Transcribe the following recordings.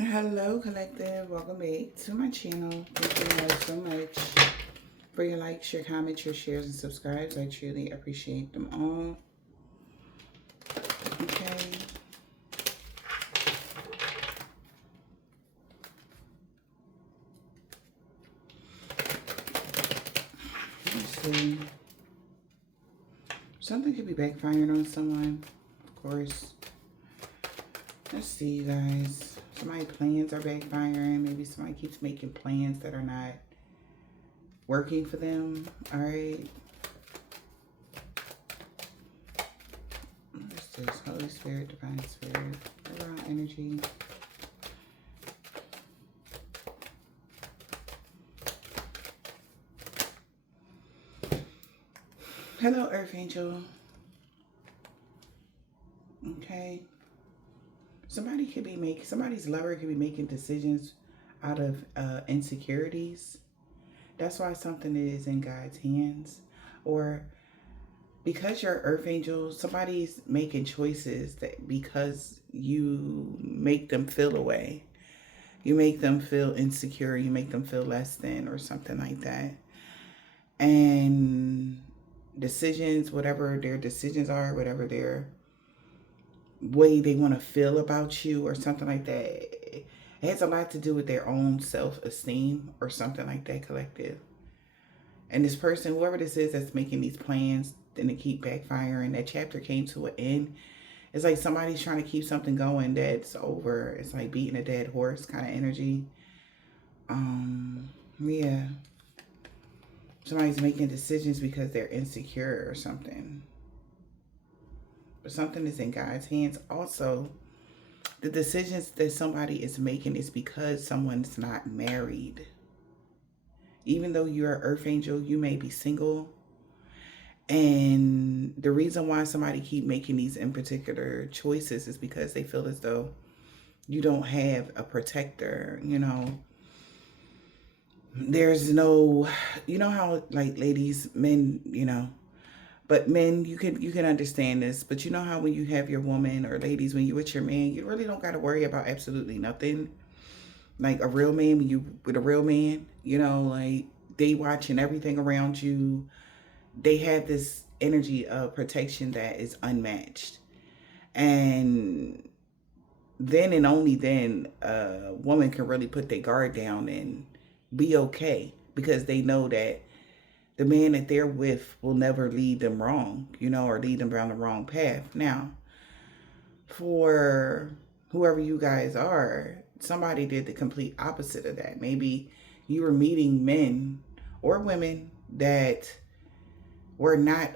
Hello, collective. Welcome back to my channel. Thank you guys so much for your likes, your comments, your shares, and subscribes. I truly appreciate them all. Okay. Let's see. Something could be backfiring on someone, of course. Let's see, you guys. Somebody's plans are backfiring. Maybe somebody keeps making plans that are not working for them. All right. What's this? Holy Spirit, Divine Spirit, around energy. Hello, Earth Angel. Okay. Somebody's lover could be making decisions out of insecurities. That's why something is in God's hands. Or because you're Earth Angel, somebody's making choices that because you make them feel away. You make them feel insecure. You make them feel less than or something like that. And decisions, whatever their decisions are, whatever their way they want to feel about you or something like that, it has a lot to do with their own self-esteem or something like that, collective. And this person, whoever this is that's making these plans and they keep backfiring, that chapter came to an end. It's like somebody's trying to keep something going that's over. It's like beating a dead horse kind of energy. Yeah. Somebody's making decisions because they're insecure or something. But something is in God's hands. Also, the decisions that somebody is making is because someone's not married. Even though you're an Earth Angel, you may be single. And the reason why somebody keep making these in particular choices is because they feel as though you don't have a protector, There's no, how like ladies, men, but men, you can understand this, but you know how when you have your woman, or ladies, when you with your man, you really don't got to worry about absolutely nothing. Like a real man, when you with a real man, like they watching everything around you. They have this energy of protection that is unmatched. And then and only then a woman can really put their guard down and be okay, because they know that the man that they're with will never lead them wrong, or lead them down the wrong path. Now, for whoever you guys are, somebody did the complete opposite of that. Maybe you were meeting men or women that were not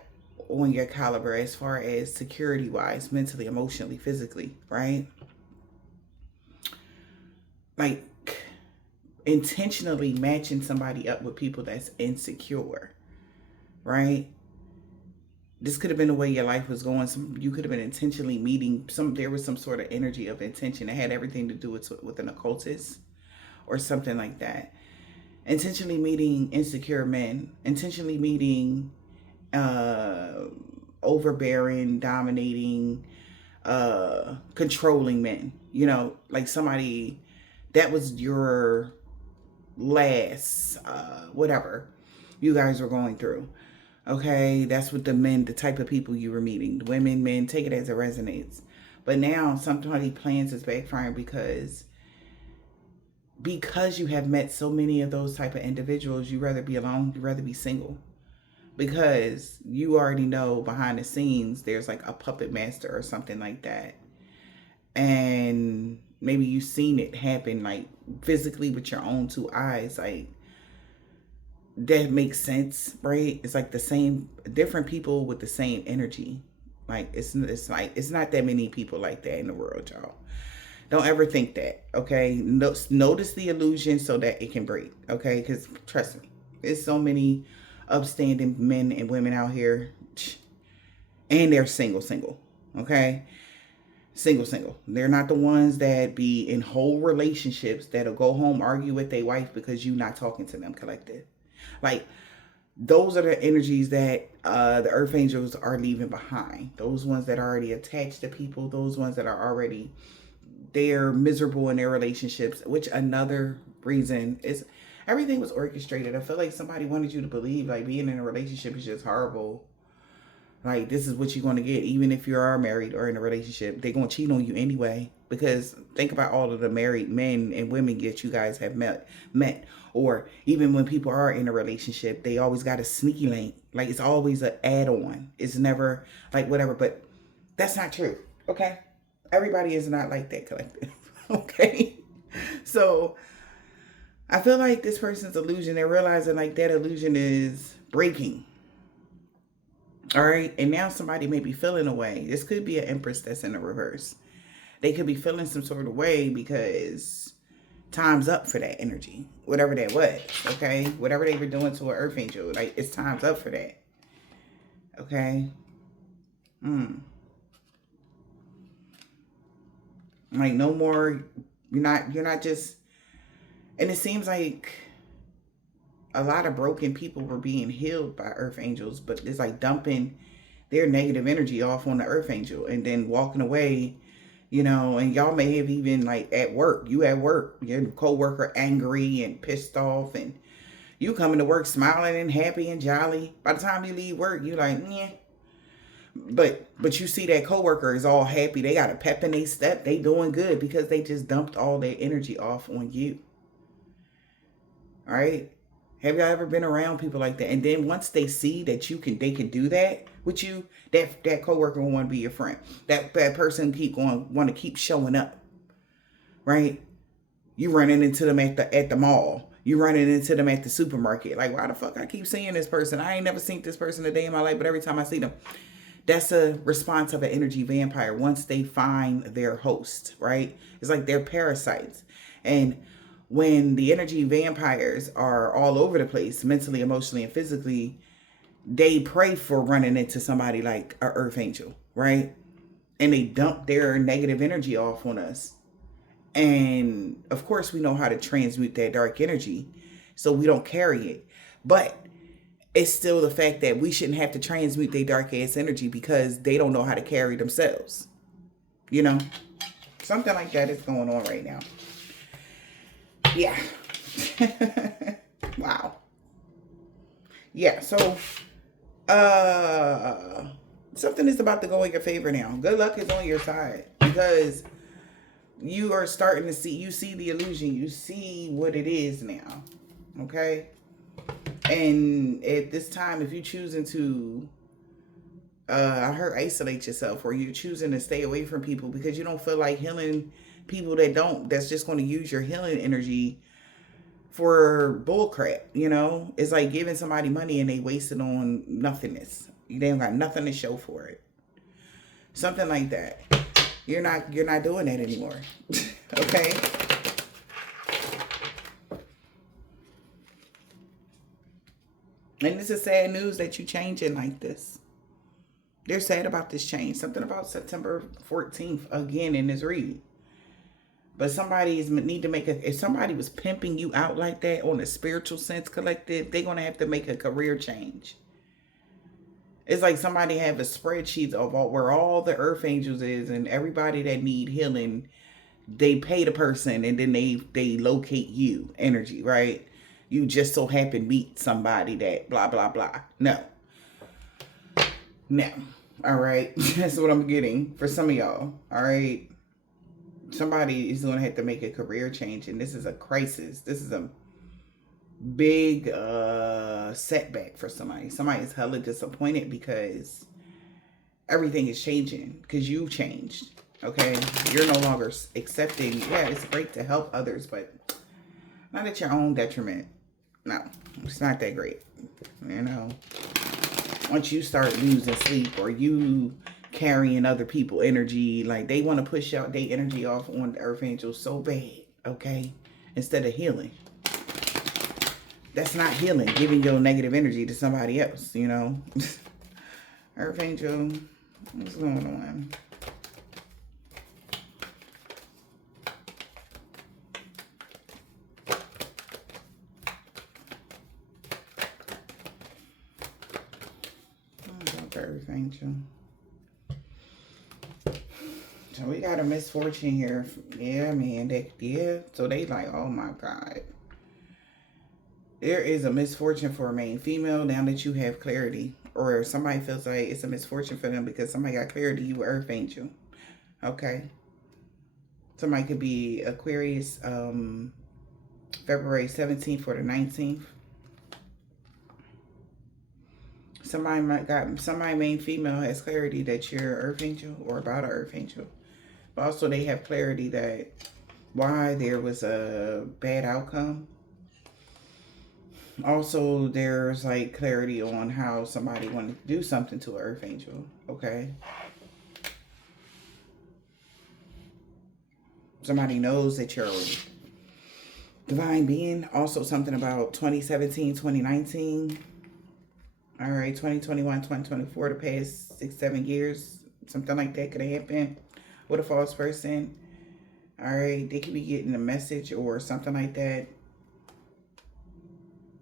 on your caliber as far as security wise, mentally, emotionally, physically, right? Like intentionally matching somebody up with people that's insecure, right? This could have been the way your life was going. You could have been intentionally meeting there was some sort of energy of intention that had everything to do with an occultist or something like that. Intentionally meeting insecure men, intentionally meeting overbearing, dominating, controlling men. Like somebody that was your last whatever you guys were going through. Okay, that's what the type of people you were meeting. The women, men, take it as it resonates. But now somebody plans is backfiring because you have met so many of those type of individuals. You rather be alone, you rather be single, because you already know behind the scenes there's like a puppet master or something like that, and maybe you've seen it happen like physically with your own two eyes. Like that makes sense, right? It's like the same, different people with the same energy. Like it's not that many people like that in the world, y'all. Don't ever think that, okay? Notice the illusion so that it can break, okay? Because trust me, there's so many upstanding men and women out here, and they're single, okay? Single. They're not the ones that be in whole relationships that'll go home argue with their wife because you not talking to them, collective. Like those are the energies that the Earth Angels are leaving behind. Those ones that are already attached to people. Those ones that are already they're miserable in their relationships, which another reason is everything was orchestrated. I feel like somebody wanted you to believe like being in a relationship is just horrible. Like, this is what you're going to get. Even if you are married or in a relationship, they're going to cheat on you anyway. Because think about all of the married men and women that you guys have met. Or even when people are in a relationship, they always got a sneaky link. Like, it's always an add-on. It's never like whatever. But that's not true. Okay? Everybody is not like that collective. Okay? So I feel like this person's illusion, they're realizing like that illusion is breaking. All right. And now somebody may be feeling a way. This could be an empress that's in the reverse. They could be feeling some sort of way because time's up for that energy, whatever that was. Okay. Whatever they were doing to an earth angel, like it's time's up for that. Okay. Like no more. You're not just, and it seems like a lot of broken people were being healed by earth angels, but it's like dumping their negative energy off on the earth angel and then walking away, and y'all may have even like at work, your co-worker angry and pissed off, and you coming to work smiling and happy and jolly. By the time you leave work, you're like, yeah. But you see that coworker is all happy. They got a pep in their step. They doing good because they just dumped all their energy off on you. All right. Have y'all ever been around people like that? And then once they see that they can do that with you, that coworker will want to be your friend. That person want to keep showing up, right? You running into them at the mall. You running into them at the supermarket. Like, why the fuck I keep seeing this person? I ain't never seen this person a day in my life, but every time I see them, that's a response of an energy vampire. Once they find their host, right? It's like they're parasites, and when the energy vampires are all over the place, mentally, emotionally, and physically, they pray for running into somebody like an earth angel, right? And they dump their negative energy off on us. And of course, we know how to transmute that dark energy, so we don't carry it. But it's still the fact that we shouldn't have to transmute their dark ass energy because they don't know how to carry themselves. Something like that is going on right now. Yeah. Wow. Yeah, so something is about to go in your favor now. Good luck is on your side because you are starting to see the illusion. You see what it is now. Okay? And at this time, if you're choosing to isolate yourself, or you're choosing to stay away from people because you don't feel like healing people that's just going to use your healing energy for bull crap, it's like giving somebody money and they waste it on nothingness. They don't got nothing to show for it. Something like that. You're not doing that anymore. Okay. And this is sad news that you changing like this. They're sad about this change. Something about September 14th again in this read. But if somebody was pimping you out like that on a spiritual sense, collective, they're going to have to make a career change. It's like somebody have a spreadsheet of where all the earth angels is and everybody that need healing. They pay the person and then they locate you energy, right? You just so happen meet somebody that blah, blah, blah. No. All right. That's what I'm getting for some of y'all. All right. Somebody is going to have to make a career change, and this is a crisis. This is a big setback for somebody. Somebody is hella disappointed because everything is changing because you changed. Okay, you're no longer accepting. Yeah, it's great to help others, but not at your own detriment. No, it's not that great. Once you start losing sleep or you carrying other people energy, like they want to push out their energy off on the earth angels so bad, okay, instead of healing. That's not healing, giving your negative energy to somebody else. Earth angel, what's going on? Earth angel. So we got a misfortune here. Yeah, man. Yeah. So they like, oh my God. There is a misfortune for a main female now that you have clarity. Or somebody feels like it's a misfortune for them because somebody got clarity, you earth angel. Okay. Somebody could be Aquarius, February 17th or the 19th. Somebody main female has clarity that you're an earth angel or about an earth angel. But also they have clarity that why there was a bad outcome. Also, there's like clarity on how somebody wanted to do something to an earth angel. Okay. Somebody knows that you're a divine being. Also something about 2017, 2019. All right, 2021, 2024, the past 6-7 years. Something like that could have happened with a false person. All right, they could be getting a message or something like that.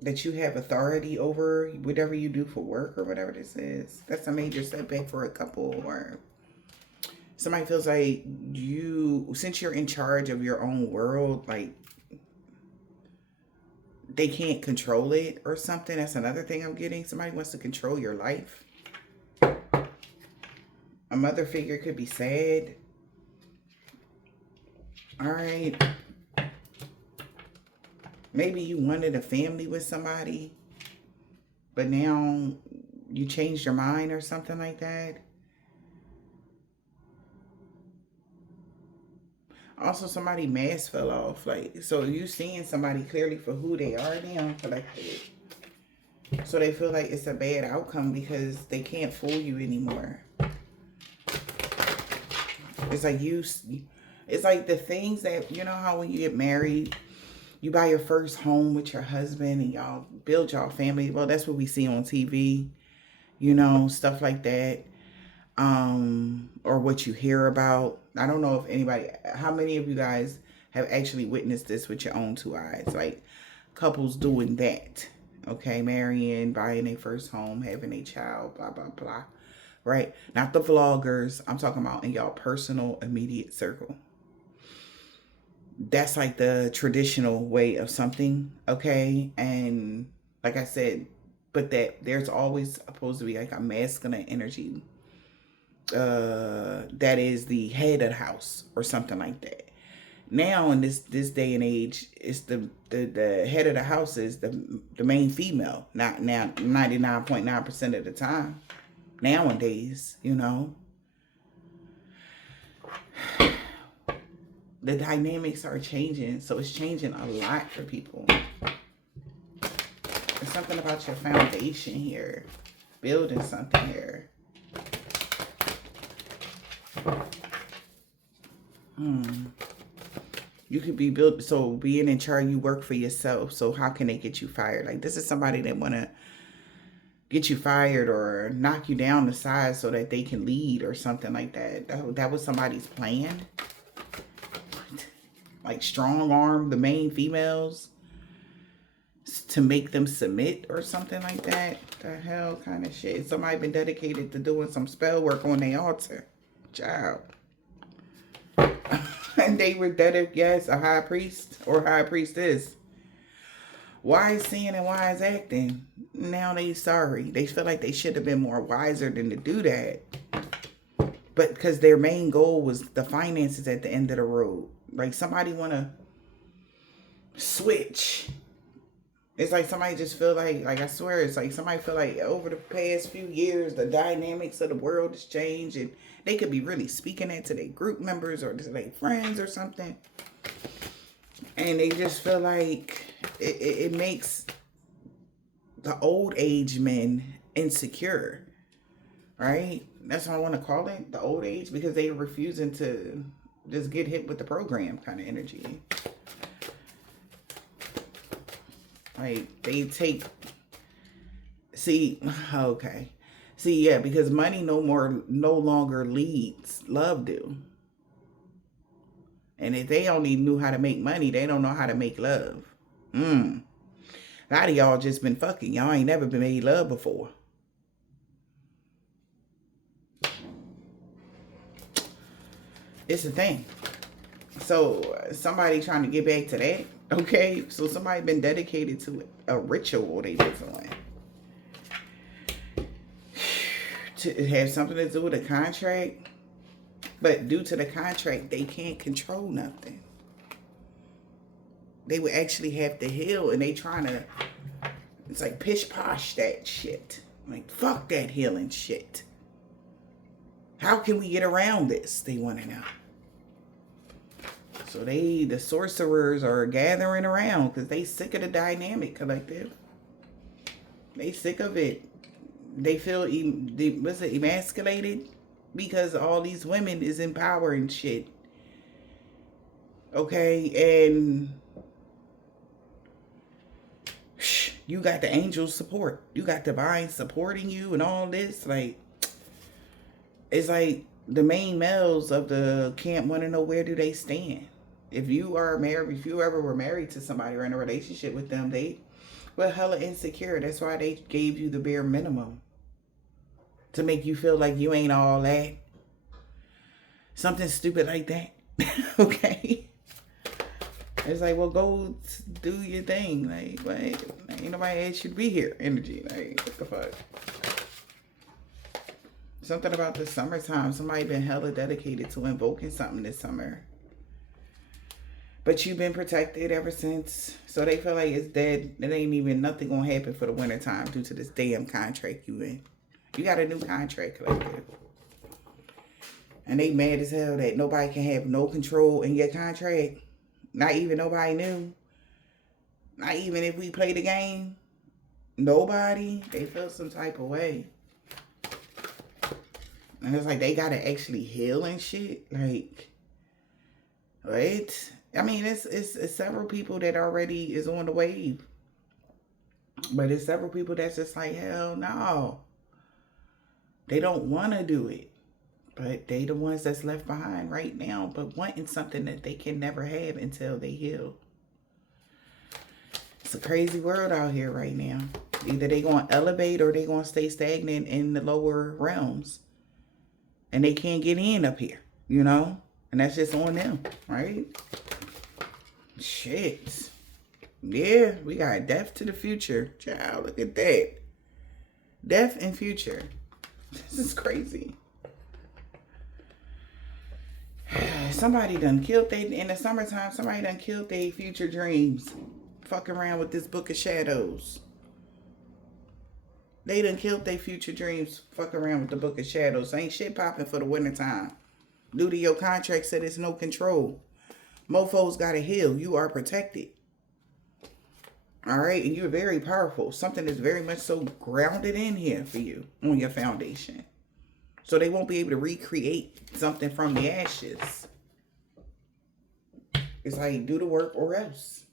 That you have authority over whatever you do for work or whatever this is. That's a major setback for a couple, or somebody feels like you, since you're in charge of your own world, like they can't control it or something. That's another thing I'm getting. Somebody wants to control your life. A mother figure could be sad. All right. Maybe you wanted a family with somebody, but now you changed your mind or something like that. Also, somebody mask fell off. Like, so you seeing somebody clearly for who they are now. Like, so they feel like it's a bad outcome because they can't fool you anymore. It's like it's like the things that, you know how when you get married, you buy your first home with your husband and y'all build y'all family. Well, that's what we see on TV, you know, stuff like that. Or what you hear about. I don't know if how many of you guys have actually witnessed this with your own two eyes, like couples doing that, okay, marrying, buying their first home, having a child, blah, blah, blah, right? Not the vloggers. I'm talking about in y'all personal, immediate circle. That's like the traditional way of something, okay? And like I said, but that there's always supposed to be like a masculine energy that is the head of the house or something like that. Now in this day and age, it's the head of the house is the main female. Not now 99.9% of the time. Nowadays, you know. The dynamics are changing, so it's changing a lot for people. There's something about your foundation here. Building something here. You could be built, so being in charge, you work for yourself. So how can they get you fired? Like, this is somebody that want to get you fired or knock you down the side so that they can lead or something like that. That was somebody's plan. Like strong arm the main females to make them submit or something like that. The hell kind of shit. Somebody been dedicated to doing some spell work on their altar. Child. And they were dedicated, yes, a high priest or high priestess. Why is seeing and why is acting? Now they sorry. They feel like they should have been more wiser than to do that. But because their main goal was the finances at the end of the road. Like somebody want to switch. It's like somebody just feel like I swear, it's like somebody feel like over the past few years, the dynamics of the world has changed and they could be really speaking that to their group members or to their friends or something. And they just feel like it makes the old age men insecure, right? That's what I want to call it, the old age, because they are refusing to just get hit with the program kind of energy. Like they take, okay. See, yeah, because money no longer leads, love do. And if they only knew how to make money, they don't know how to make love. A lot of y'all just been fucking. Y'all ain't never been made love before. It's a thing. So somebody trying to get back to that. Okay, so somebody been dedicated to a ritual they been doing. To have something to do with a contract. But due to the contract, they can't control nothing. They would actually have to heal, and they trying to, it's like pish posh that shit. Like, fuck that healing shit. How can we get around this? They want to know. So the sorcerers are gathering around because they sick of the dynamic collective. They sick of it. They feel, emasculated because all these women is empowering shit. Okay, and you got the angels support. You got divine supporting you and all this. Like, it's like the main males of the camp want to know, where do they stand? If you are married, if you ever were married to somebody or in a relationship with them, they were hella insecure. That's why they gave you the bare minimum. To make you feel like you ain't all that. Something stupid like that. Okay? It's like, well, go do your thing. Like, ain't nobody asked you to be here. Energy. Like, what the fuck? Something about the summertime. Somebody been hella dedicated to invoking something this summer. But you've been protected ever since. So they feel like it's dead. It ain't even nothing gonna happen for the wintertime due to this damn contract you in. You got a new contract collective. And they mad as hell that nobody can have no control in your contract. Not even nobody knew. Not even if we play the game. Nobody. They feel some type of way. And it's like they gotta actually heal and shit. Like, what? I mean, it's several people that already is on the wave. But it's several people that's just like, hell no. They don't want to do it. But they the ones that's left behind right now, but wanting something that they can never have until they heal. It's a crazy world out here right now. Either they going to elevate or they going to stay stagnant in the lower realms. And they can't get in up here, you know? And that's just on them, right? Shit. Yeah, we got death to the future. Child, look at that. Death and future. This is crazy. Somebody done killed in the summertime, somebody done killed their future dreams. Fucking around with this book of shadows. They done killed their future dreams. Fuck around with the book of shadows. Ain't shit popping for the wintertime. Due to your contract said it's no control. Mofos gotta heal. You are protected. Alright, and you're very powerful. Something is very much so grounded in here for you on your foundation. So they won't be able to recreate something from the ashes. It's like, do the work or else.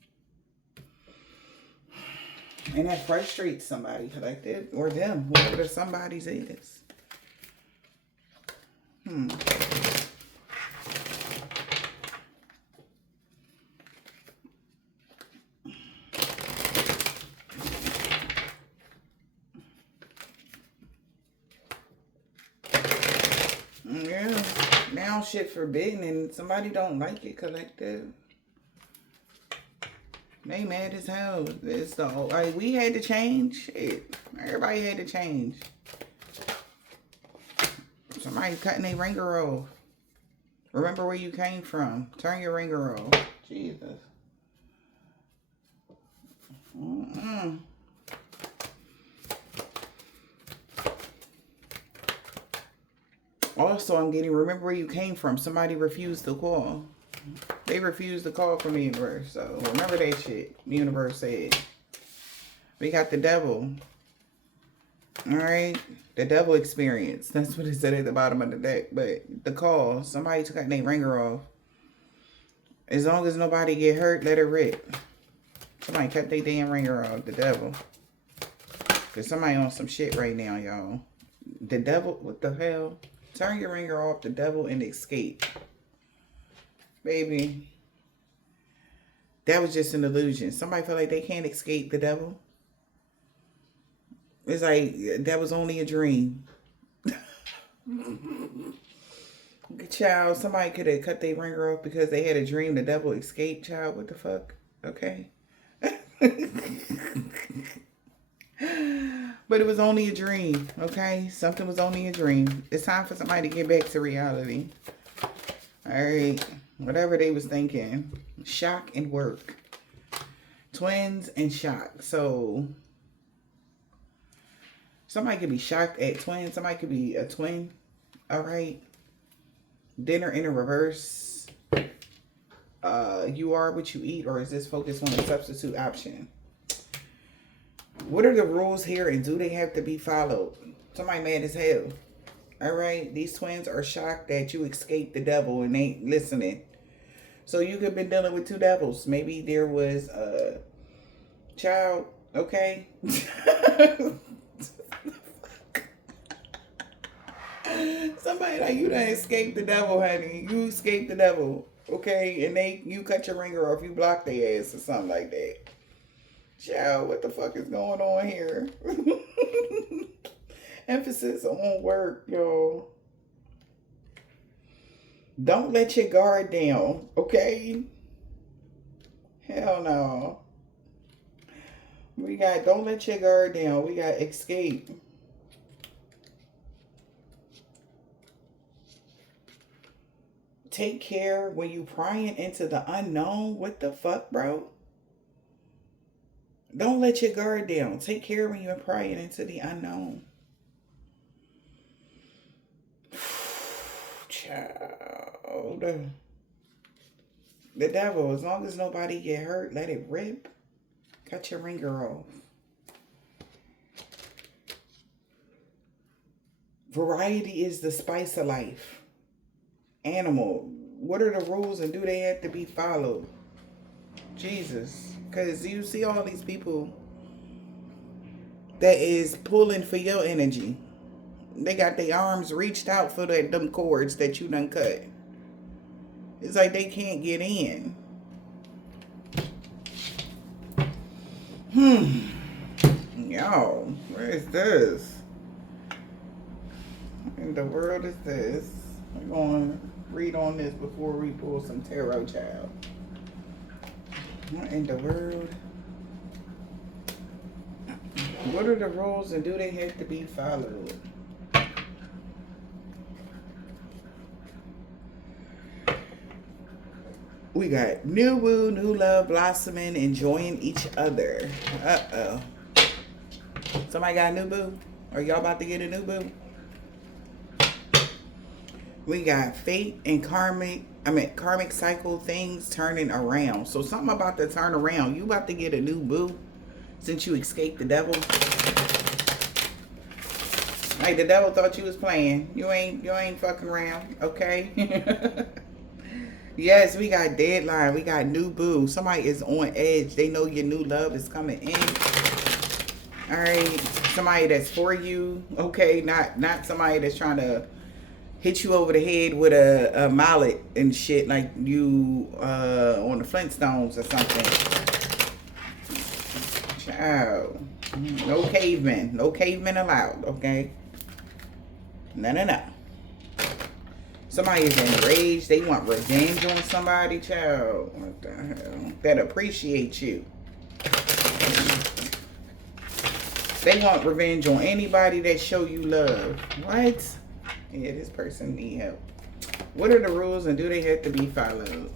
And that frustrates somebody, collective, or them, whoever the somebody's is. Yeah, now shit forbidden and somebody don't like it, collective. They mad as hell. It's the whole, like, we had to change. Shit, everybody had to change. Somebody cutting their ringer off. Remember where you came from. Turn your ringer off. Jesus. Also, I'm getting, remember where you came from. Somebody refused to call. They refused to call from the universe. So remember that shit. The universe said. We got the devil. Alright? The devil experience. That's what it said at the bottom of the deck. But the call. Somebody took their ringer off. As long as nobody get hurt, let it rip. Somebody cut their damn ringer off. The devil. Because somebody on some shit right now, y'all. The devil. What the hell? Turn your ringer off, the devil, and escape. Baby. That was just an illusion. Somebody feel like they can't escape the devil. It's like, that was only a dream. Child, somebody could have cut their ringer off because they had a dream the devil escaped. Child, what the fuck? Okay. But it was only a dream, okay? Something was only a dream. It's time for somebody to get back to reality. All right. Whatever they was thinking. Shock and work. Twins and shock. So somebody could be shocked at twins. Somebody could be a twin. All right. Dinner in a reverse. You are what you eat, or is this focused on a substitute option? What are the rules here, and do they have to be followed? Somebody mad as hell. All right. These twins are shocked that you escaped the devil and ain't listening. So you could have been dealing with two devils. Maybe there was a child. Okay. Somebody like, you done escaped the devil, honey. You escaped the devil. Okay. And you cut your ringer off. You blocked their ass or something like that. Child, what the fuck is going on here? Emphasis on work, y'all. Don't let your guard down, okay? Hell no. We got don't let your guard down. We got escape. Take care when you prying into the unknown. What the fuck, bro? Don't let your guard down. Take care when you're prying into the unknown. Child. The devil, as long as nobody get hurt, let it rip. Cut your ringer off. Variety is the spice of life. Animal. What are the rules and do they have to be followed? Jesus. Because you see all these people that is pulling for your energy. They got their arms reached out for them cords that you done cut. It's like they can't get in. Yo, where is this? What in the world is this? We're going to read on this before we pull some tarot, child. What in the world? What are the rules and do they have to be followed? We got new woo, new love, blossoming, enjoying each other. Uh-oh. Somebody got a new boo? Or y'all about to get a new boo? We got fate and karmic cycle things turning around. So something about to turn around. You about to get a new boo since you escaped the devil. Like the devil thought you was playing. You ain't fucking around, okay? Yes, we got deadline. We got new boo. Somebody is on edge. They know your new love is coming in. All right. Somebody that's for you. Okay. Not somebody that's trying to hit you over the head with a mallet and shit like you on the Flintstones or something. Child. No cavemen. No cavemen allowed. Okay. No. Somebody is enraged. They want revenge on somebody, child. What the hell? That appreciates you. They want revenge on anybody that show you love. What? Yeah, this person need help. What are the rules and do they have to be followed?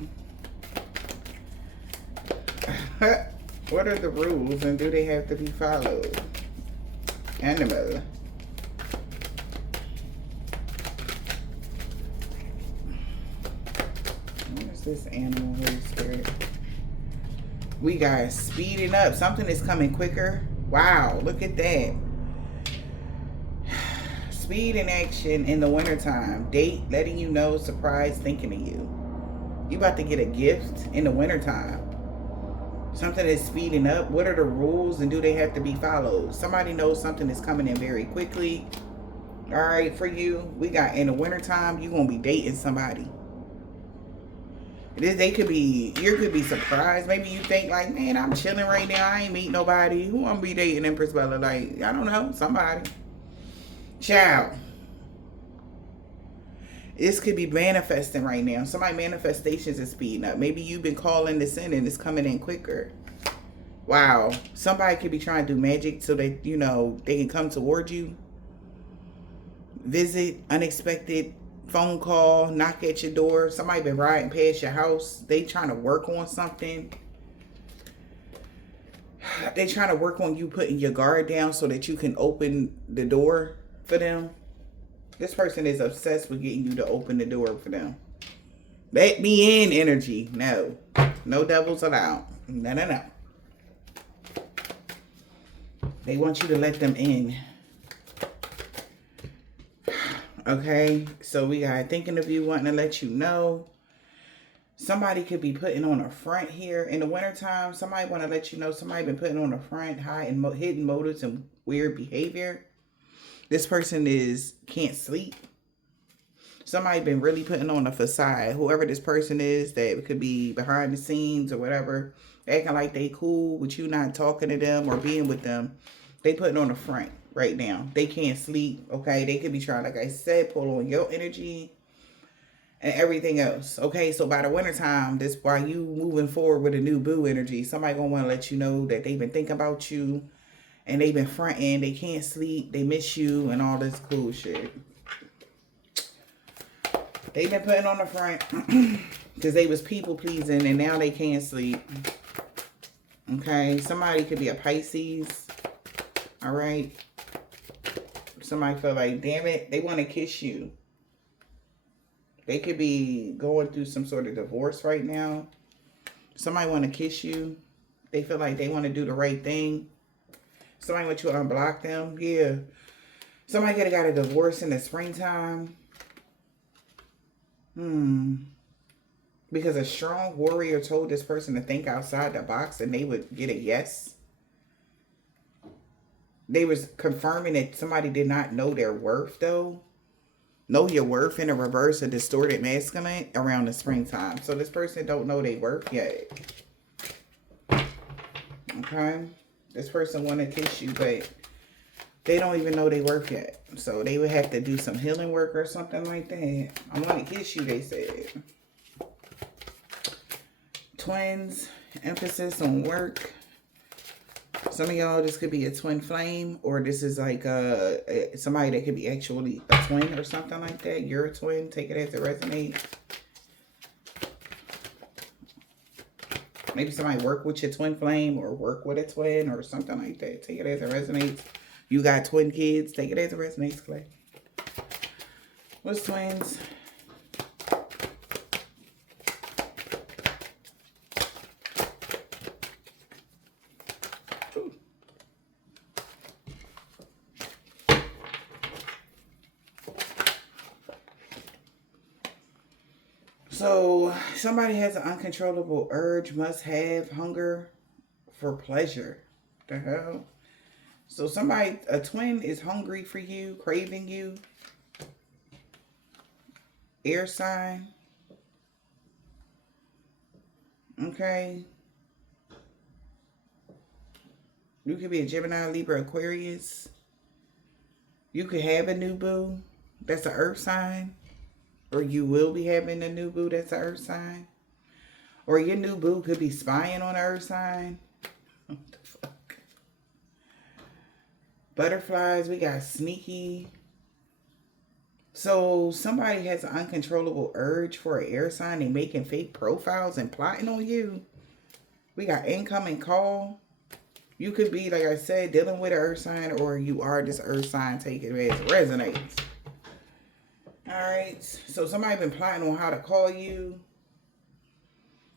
What are the rules and do they have to be followed? Animal. This animal Holy Spirit. We got speeding up. Something is coming quicker. Wow, look at that. Speed in action in the wintertime. Date, letting you know, surprise, thinking of you. You about to get a gift in the wintertime. Something is speeding up. What are the rules and do they have to be followed? Somebody knows something is coming in very quickly. All right, for you, we got in the wintertime, you're going to be dating somebody. You could be surprised. Maybe you think like, man, I'm chilling right now. I ain't meet nobody. Who I'm be dating, Empress Bella? Like, I don't know, somebody. Child. This could be manifesting right now. Somebody manifestations is speeding up. Maybe you've been calling this in and it's coming in quicker. Wow. Somebody could be trying to do magic so that, you know, they can come toward you. Visit, unexpected phone call, knock at your door. Somebody been riding past your house. They trying to work on something. They trying to work on you putting your guard down so that you can open the door for them. This person is obsessed with getting you to open the door for them. Let me in energy. No. No devils allowed. No, no, no. They want you to let them in. Okay. So we got thinking of you, wanting to let you know. Somebody could be putting on a front here. In the wintertime, somebody want to let you know somebody been putting on a front, hiding hidden motives and weird behavior. This person can't sleep. Somebody been really putting on a facade. Whoever this person is, that could be behind the scenes or whatever, acting like they cool with you not talking to them or being with them. They putting on a front right now. They can't sleep, okay? They could be trying, like I said, pull on your energy and everything else, okay? So by the wintertime, this while you moving forward with a new boo energy, somebody gonna want to let you know that they've been thinking about you and they've been fronting. They can't sleep. They miss you and all this cool shit. They've been putting on the front because they was people pleasing and now they can't sleep. Okay, somebody could be a Pisces. All right. Somebody feel like, damn it, they want to kiss you. They could be going through some sort of divorce right now. Somebody want to kiss you. They feel like they want to do the right thing. Somebody want you to unblock them. Yeah. Somebody could have got a divorce in the springtime. Because a strong warrior told this person to think outside the box and they would get a yes. They was confirming that somebody did not know their worth, though. Know your worth in a reverse, a distorted masculine around the springtime. So this person don't know their worth yet. Okay? This person want to kiss you, but they don't even know their worth yet. So they would have to do some healing work or something like that. I want to kiss you, they said. Twins, emphasis on work. Some of y'all, this could be a twin flame, or this is like somebody that could be actually a twin or something like that. You're a twin. Take it as it resonates. Maybe somebody work with your twin flame or work with a twin or something like that. Take it as it resonates. You got twin kids. Take it as it resonates, Clay. What's twins? So somebody has an uncontrollable urge, must have, hunger for pleasure. The hell? So somebody, a twin is hungry for you, craving you. Air sign. Okay. You could be a Gemini, Libra, Aquarius. You could have a new boo. That's an earth sign. Or you will be having a new boo that's an earth sign. Or your new boo could be spying on an earth sign. What the fuck? Butterflies, we got sneaky. So somebody has an uncontrollable urge for an air sign. They making fake profiles and plotting on you. We got incoming call. You could be, like I said, dealing with an earth sign, or you are this earth sign. Take it as it resonates. Alright, so somebody been plotting on how to call you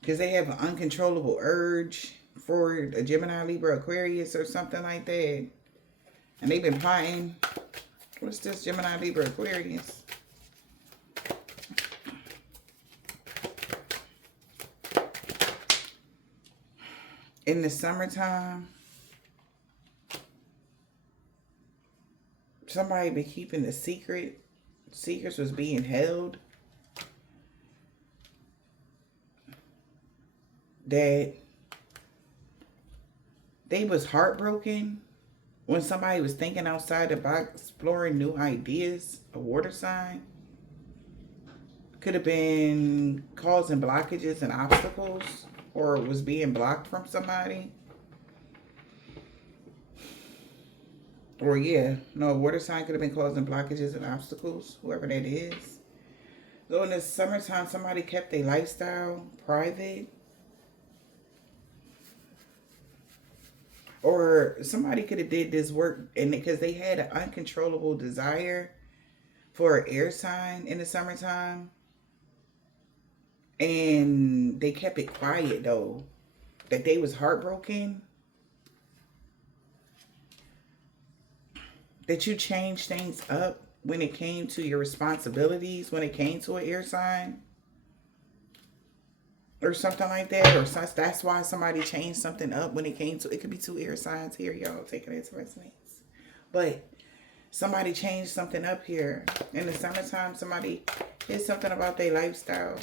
because they have an uncontrollable urge for a Gemini, Libra, Aquarius or something like that. And they've been plotting. What's this Gemini, Libra, Aquarius? In the summertime, somebody been keeping the secret. Secrets was being held. That they was heartbroken when somebody was thinking outside the box, exploring new ideas. A water sign. Could have been causing blockages and obstacles, or was being blocked from somebody. Or yeah, no, water sign could have been causing blockages and obstacles, whoever that is. So in the summertime, somebody kept their lifestyle private. Or somebody could have did this work and because they had an uncontrollable desire for an air sign in the summertime. And they kept it quiet though. That they was heartbroken. That you changed things up when it came to your responsibilities, when it came to an air sign. Or something like that. Or that's why somebody changed something up when it came to, it could be two air signs here, y'all taking it to resonates. But somebody changed something up here. In the summertime, somebody did something about their lifestyle.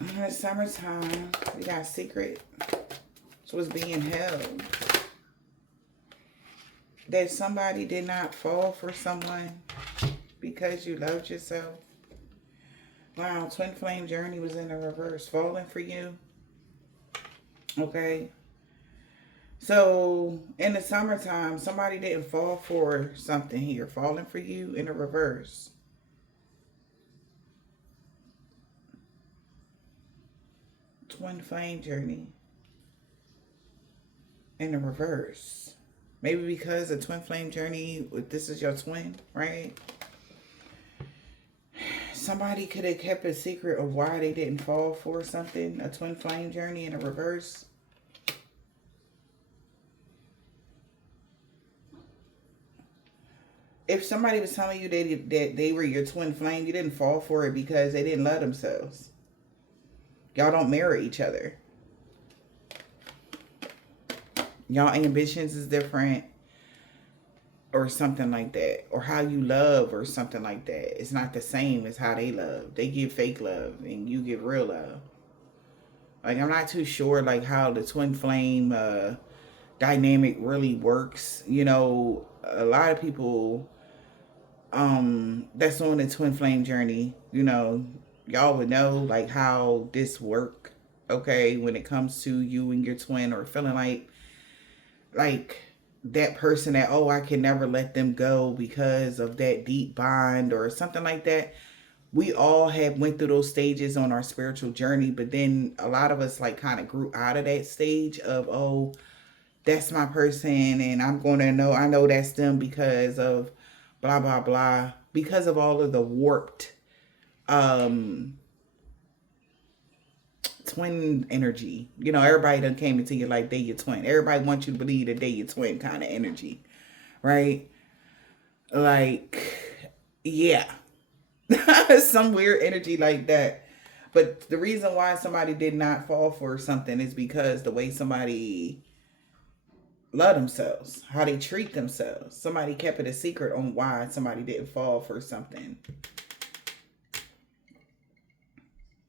In the summertime, we got secret. So it's being held. That somebody did not fall for someone because you loved yourself. Wow, twin flame journey was in the reverse. Falling for you. Okay. So, in the summertime, somebody didn't fall for something here. Falling for you in the reverse. Twin flame journey. In the reverse. Maybe because a twin flame journey, this is your twin, right? Somebody could have kept a secret of why they didn't fall for something. A twin flame journey in a reverse. If somebody was telling you that they were your twin flame, you didn't fall for it because they didn't love themselves. Y'all don't mirror each other. Y'all ambitions is different. Or something like that. Or how you love or something like that. It's not the same as how they love. They give fake love and you give real love. Like, I'm not too sure like how the twin flame dynamic really works. You know, a lot of people that's on the twin flame journey, you know, y'all would know like how this work, okay, when it comes to you and your twin, or feeling like that person that, oh, I can never let them go because of that deep bond or something like that. We all have went through those stages on our spiritual journey, but then a lot of us like kind of grew out of that stage of, oh, that's my person and I'm going to know, I know that's them because of blah, blah, blah, because of all of the warped twin energy. You know, everybody done came into your life, they your twin. Everybody wants you to believe that they your twin kind of energy, right? Like, yeah. Some weird energy like that. But the reason why somebody did not fall for something is because the way somebody love themselves, how they treat themselves. Somebody kept it a secret on why somebody didn't fall for something.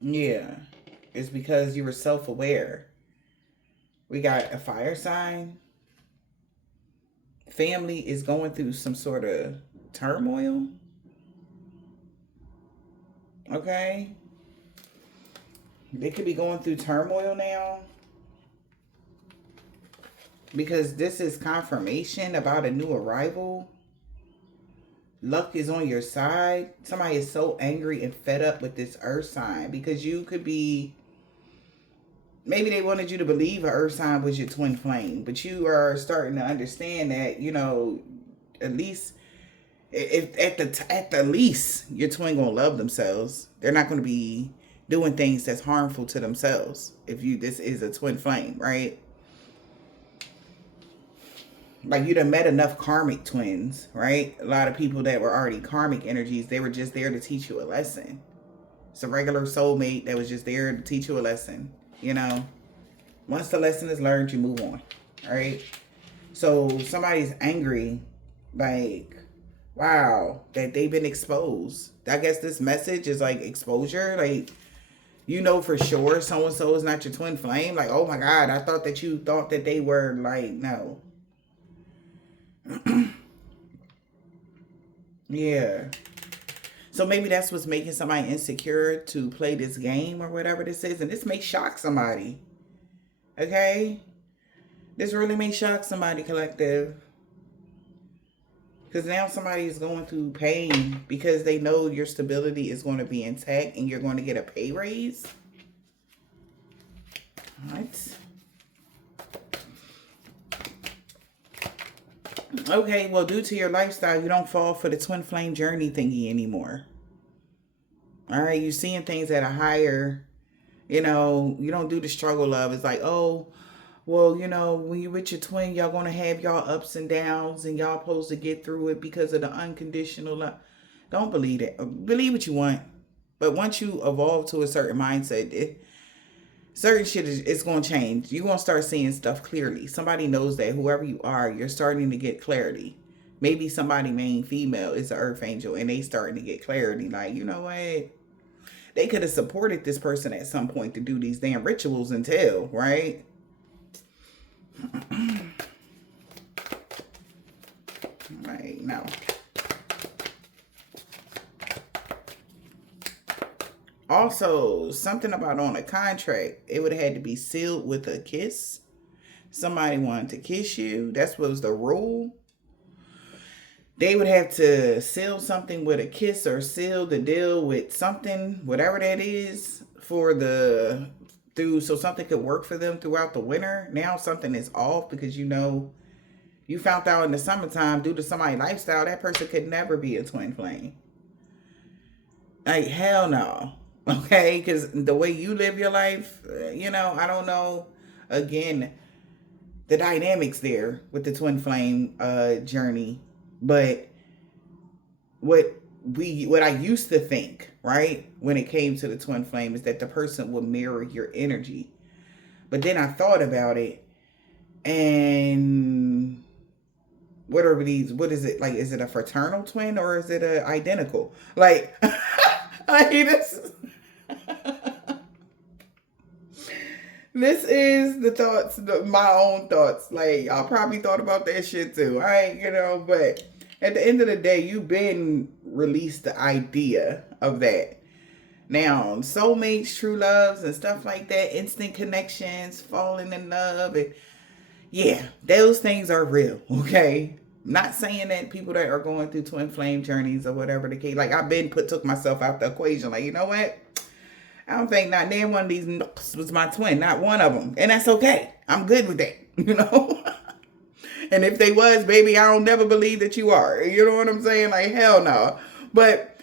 Yeah. It's because you were self-aware. We got a fire sign. Family is going through some sort of turmoil. Okay. They could be going through turmoil now. Because this is confirmation about a new arrival. Luck is on your side. Somebody is so angry and fed up with this earth sign. Because you could be... Maybe they wanted you to believe an earth sign was your twin flame. But you are starting to understand that, you know, at least... If at the least, your twin gonna love themselves. They're not gonna be doing things that's harmful to themselves. If this is a twin flame, right? Like, you done met enough karmic twins, right? A lot of people that were already karmic energies, they were just there to teach you a lesson. It's a regular soulmate that was just there to teach you a lesson, you know? Once the lesson is learned, you move on, right? So somebody's angry, like, wow, that they've been exposed. I guess this message is like exposure. Like, you know for sure so-and-so is not your twin flame. Like, oh my God, I thought that you thought that they were. Like, no. Yeah. So maybe that's what's making somebody insecure to play this game or whatever this is. And this may shock somebody. Okay? This really may shock somebody, collective. Because now somebody is going through pain because they know your stability is going to be intact and you're going to get a pay raise. What? Okay, well, due to your lifestyle, you don't fall for the twin flame journey thingy anymore. All right, you're seeing things at a higher, you don't do the struggle love. It's like, oh, well, when you're with your twin, y'all going to have y'all ups and downs and y'all supposed to get through it because of the unconditional love. Don't believe it. Believe what you want. But once you evolve to a certain mindset, certain shit it's going to change. You're going to start seeing stuff clearly. Somebody knows that whoever you are, you're starting to get clarity. Maybe somebody main female is an earth angel and they starting to get clarity. Like, you know what? They could have supported this person at some point to do these damn rituals until, right? Right, now. Also, something about on a contract, it would have had to be sealed with a kiss. Somebody wanted to kiss you. That was the rule. They would have to seal something with a kiss or seal the deal with something, whatever that is, so something could work for them throughout the winter. Now something is off because you found out in the summertime due to somebody's lifestyle, that person could never be a twin flame. Like, hell no. Okay, because the way you live your life, I don't know, again, the dynamics there with the twin flame journey. But what I used to think, right, when it came to the twin flame is that the person would mirror your energy. But then I thought about it, and what is it, like, is it a fraternal twin or is it a identical? Like, this is the thoughts, my own thoughts. Like, y'all probably thought about that shit too. All right, but at the end of the day, you've been released the idea of that. Now, soulmates, true loves, and stuff like that, instant connections, falling in love, and yeah, those things are real, okay? I'm not saying that people that are going through twin flame journeys or whatever the case, like, I've took myself out the equation. Like, you know what? I don't think not damn one of these was my twin, not one of them. And that's okay. I'm good with that, And if they was, baby, I don't never believe that you are. You know what I'm saying? Like, hell no. But,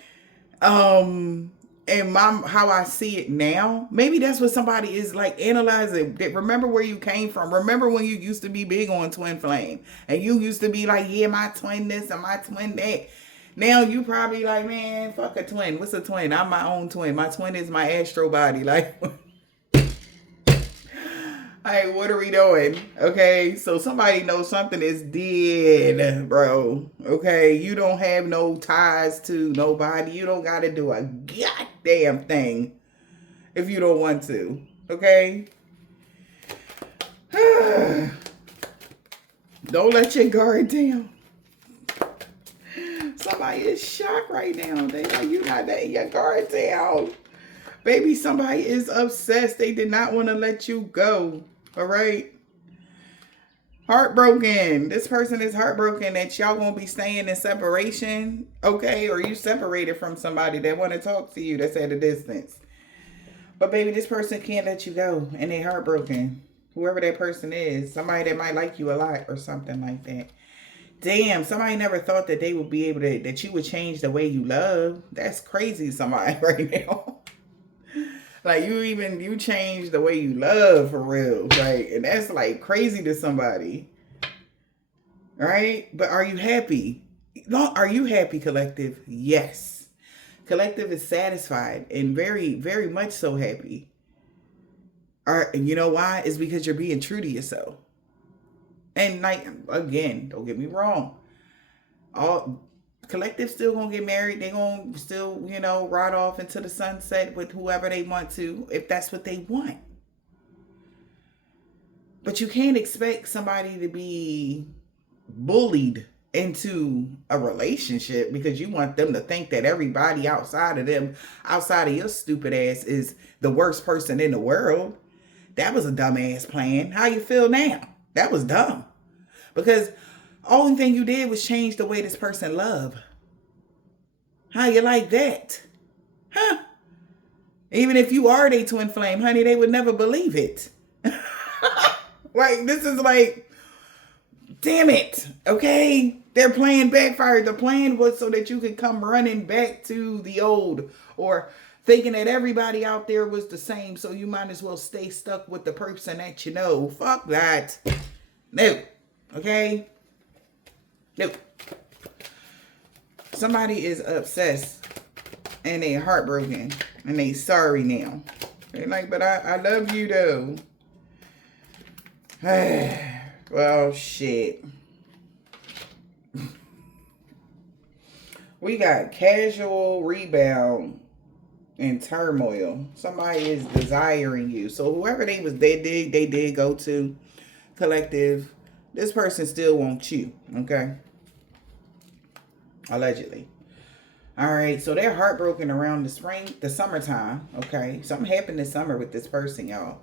and how I see it now, maybe that's what somebody is like analyzing. Remember where you came from. Remember when you used to be big on twin flame. And you used to be like, yeah, my twin this and my twin that. Now you probably like, man, fuck a twin. What's a twin? I'm my own twin. My twin is my astro body. Like, hey, what are we doing? Okay, so somebody knows something is dead, bro. Okay, you don't have no ties to nobody. You don't got to do a goddamn thing if you don't want to. Okay? Don't let your guard down. Somebody is shocked right now. They like, you not letting your guard down. Baby, somebody is obsessed. They did not want to let you go. All right? Heartbroken. This person is heartbroken that y'all gonna be staying in separation. Okay? Or you separated from somebody that want to talk to you that's at a distance. But baby, this person can't let you go. And they heartbroken. Whoever that person is. Somebody that might like you a lot or something like that. Damn, somebody never thought that they would be able to, that you would change the way you love. That's crazy, somebody right now. Like, you change the way you love for real. Right? And that's like crazy to somebody. Right? But are you happy? Are you happy, collective? Yes. Collective is satisfied and very, very much so happy. And you know why? It's because you're being true to yourself. And like, again, don't get me wrong. All collective still gonna get married. They gonna still, ride off into the sunset with whoever they want to, if that's what they want. But you can't expect somebody to be bullied into a relationship because you want them to think that everybody outside of them, outside of your stupid ass, is the worst person in the world. That was a dumbass plan. How you feel now? That was dumb. Because only thing you did was change the way this person loved. How you like that? Huh? Even if you are their twin flame, honey, they would never believe it. Like, this is like, damn it. Okay? Their plan backfired. The plan was so that you could come running back to the old, or thinking that everybody out there was the same, so you might as well stay stuck with the person that you know. Fuck that. No. Okay? No. Somebody is obsessed and they heartbroken and they sorry now. They're like, but I love you though. Well, shit. We got casual, rebound, and turmoil. Somebody is desiring you. So whoever they did go to, collective, this person still wants you. Okay? Allegedly. All right, so they're heartbroken around the summertime. Okay, something happened this summer with this person, y'all,